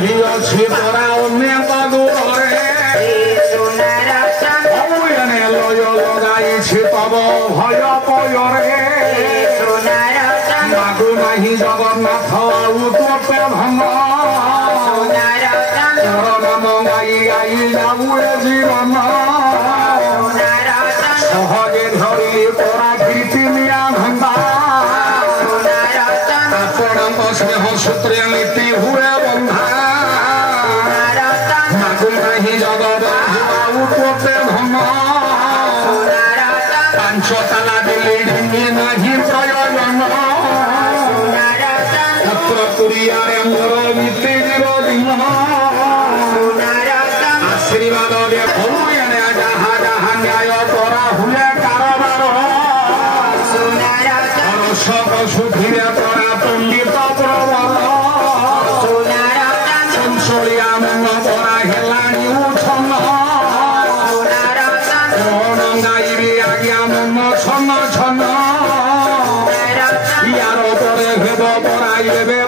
ରହି ଅଛି ପରା ଅନ୍ୟ ପାଦୁରେ ଅମୁଏନେ ଲୟ ଲଗାଇଛି ତବ ଭୟ ପୟରେ ମାଗୁ ନାହିଁ ଜଗନ୍ନାଥ ଆଉ ତୋତେ ଭଙ୍ଗ ତୋର ନାମ ଗାଇ ଗାଇ ଯାଉ ଏ ଜୀବନ ସହଜେ ଧରି ପରା କୀର୍ତ୍ତି ନିଆ ଭଙ୍ଗା ଆପଣଙ୍କ ସ୍ନେହ ସୂତ୍ରେ ନୀତି ହୁଏ ବନ୍ଧା ମାଗୁ ନାହିଁ ଜଗବନ୍ଧୁ ଆଉ ତୋତେ ଭଙ୍ଗ ପାଞ୍ଚ ତାଲା ଦିଲ୍ଲୀ ଢିଙ୍ଗି ନାହିଁ ପ୍ରୟୋଜନ ପତ୍ର ତୁରିଆରେ ମୋର ନୀତି ଯିବ ଦିନ ଆଶୀର୍ବାଦରେ ଭଉଣୀ ଯାହା ଯାହା ନ୍ୟାୟ କରା ହୁଏ କାରବାର ଅରସକ ସୁଧିରେ ପରା ପଣ୍ଡିତ ପ୍ରବଳ ସଂସଳିଆ ମନ ପରା ହେଲାଣି ଉଛନ କଣ ଗାଇବି ଆଜ୍ଞା ମନ ଛନ ଛନ ୟାର ପରେ ହେବ ପରା ଏବେ